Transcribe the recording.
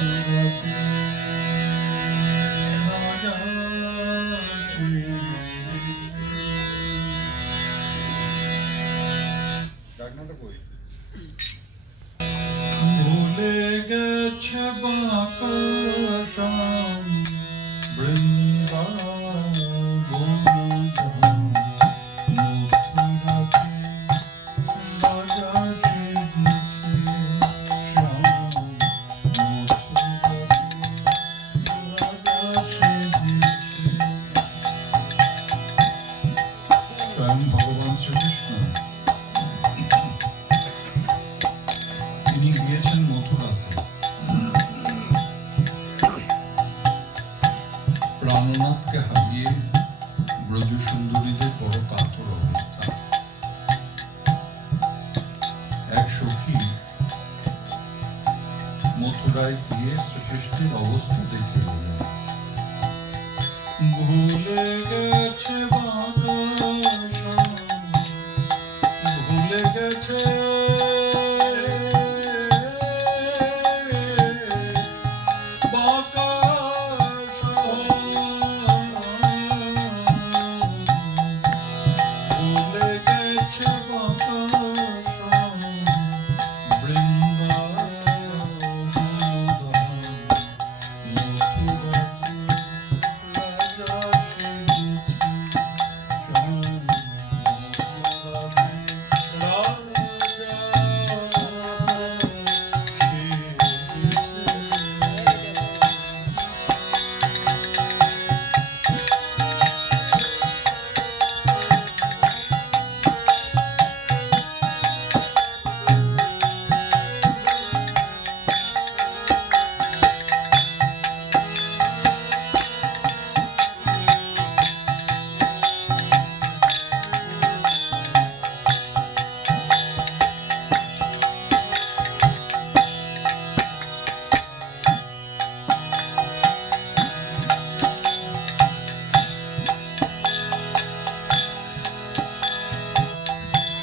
ভুলে গেছে বাকাশাম প্রাণনাথকে হারিয়ে বড় কাতর অবস্থা। এক সখী মথুরায় গিয়ে শ্রীকৃষ্ণের অবস্থা দেখে ভুলে গেছে